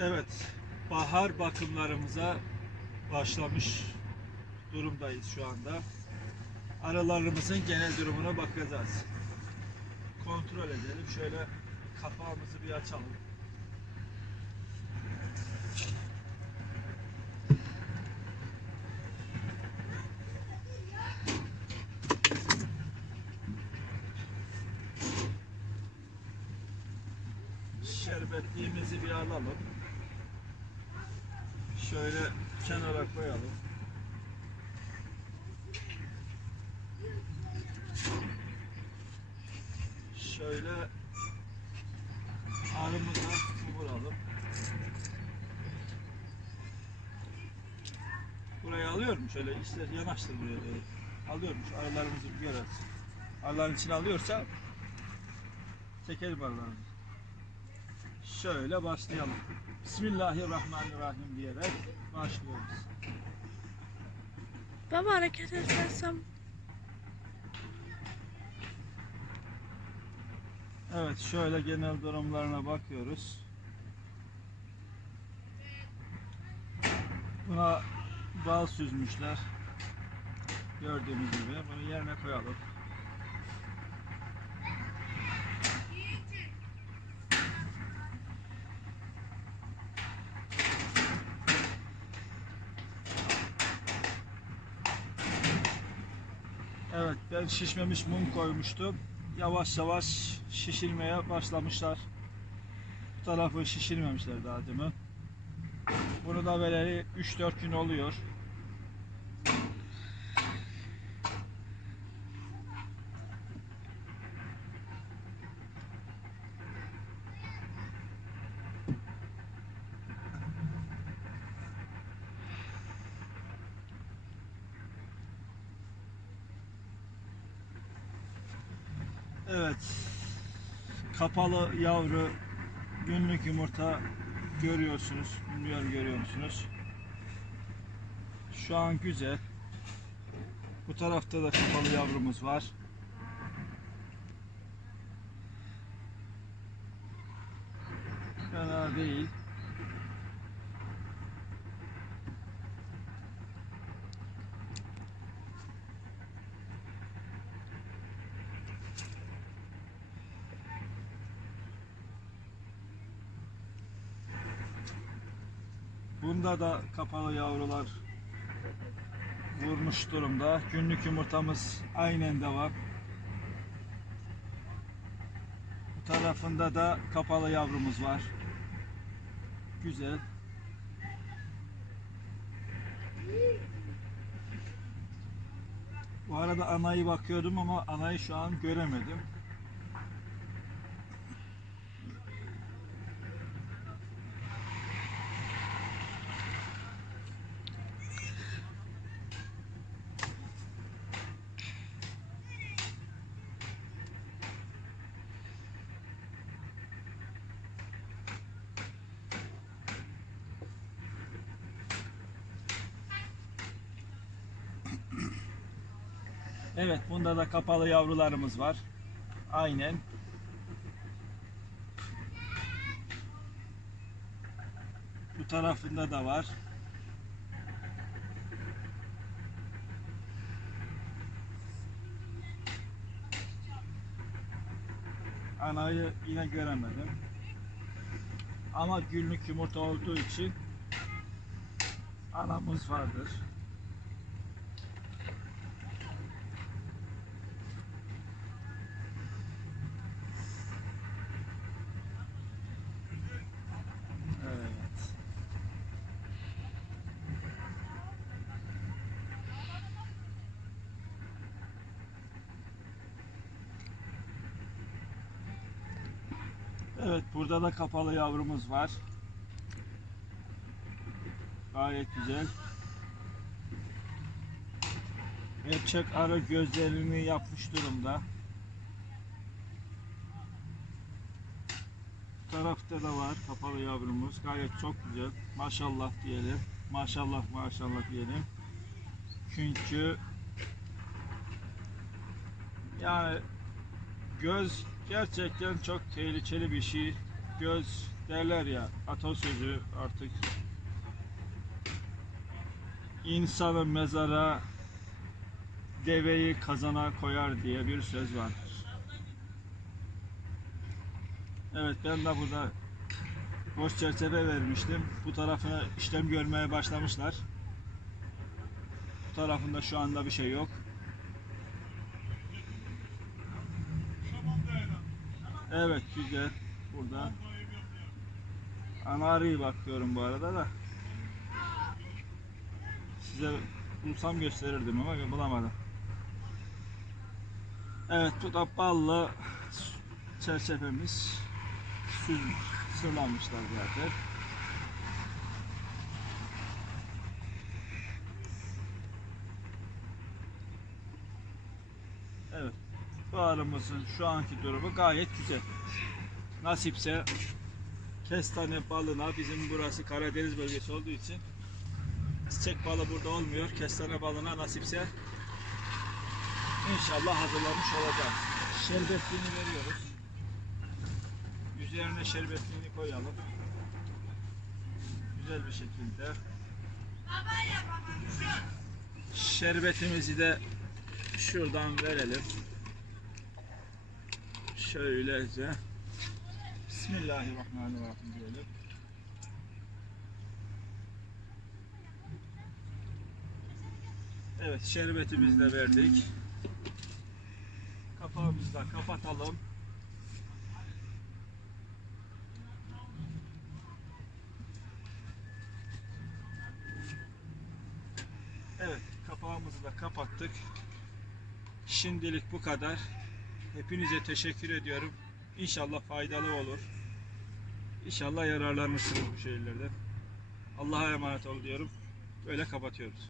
Evet, bahar bakımlarımıza başlamış durumdayız şu anda. Aralarımızın genel durumuna bakacağız. Kontrol edelim. Şöyle kapağımızı bir açalım. Şerbetliğimizi bir alalım. Şöyle kenara koyalım. Şöyle arımıza vuralım. Burayı alıyorum şöyle işte yanaştır buraya doğru. Alıyorum şu arılarımızı bir göreriz. Arıların içine alıyorsa çekelim arılarımızı. Şöyle başlayalım. Bismillahirrahmanirrahim diyerek başlıyoruz. Baba hareket edersem Evet şöyle genel durumlarına bakıyoruz. Buna bal süzmüşler. Gördüğünüz gibi bunu yerine koyalım. Evet ben şişmemiş mum koymuştum. Yavaş yavaş şişirmeye başlamışlar. Bu tarafı şişirmemişler daha demin. Bunu da vereli 3-4 gün oluyor. Evet. Kapalı yavru günlük yumurta görüyorsunuz. Bilmiyorum görüyor musunuz? Şu an güzel. Bu tarafta da kapalı yavrumuz var. Fena değil. Bunda da kapalı yavrular vurmuş durumda. Günlük yumurtamız aynen devam. Bu tarafında da kapalı yavrumuz var. Güzel. Bu arada anayı bakıyordum ama anayı şu an göremedim. Evet, bunda da kapalı yavrularımız var. Aynen. Bu tarafında da var. Anayı yine göremedim. Ama günlük yumurta olduğu için anamız vardır. Evet. Evet, burada da kapalı yavrumuz var. Gayet güzel. Erkek arı gözlerini yapmış durumda. Bu tarafta da var kapalı yavrumuz. Gayet çok güzel. Maşallah diyelim. Maşallah maşallah diyelim. Çünkü yani göz gerçekten çok tehlikeli bir şey. göz derler ya atasözü artık insanı mezara deveyi kazana koyar diye bir söz var. Evet ben de burada boş çerçeve vermiştim. Bu tarafına işlem görmeye başlamışlar. Bu tarafında şu anda bir şey yok. Evet güzel. Burada. Anarıyı bakıyorum bu arada da. Size bulsam gösterirdim ama bulamadım. Evet ballı çerçevemiz. Süz, sırlanmışlar zaten. Evet. Bağrımızın şu anki durumu gayet güzel. Nasipse kestane balına bizim burası Karadeniz bölgesi olduğu için çiçek balı burada olmuyor. Kestane balına nasipse inşallah hazırlamış olacağız. Şerbetliğini veriyoruz. Üzerine şerbetliğini koyalım. Güzel bir şekilde. Şerbetimizi de şuradan verelim. Şöylece. Bismillahirrahmanirrahim diyelim. Evet şerbetimizi de verdik. Kapağımızı da kapatalım. Evet kapağımızı da kapattık. Şimdilik bu kadar. Hepinize teşekkür ediyorum. İnşallah faydalı olur. İnşallah yararlanırsınız bu şeylerden. Allah'a emanet ol diyorum. Böyle kapatıyoruz.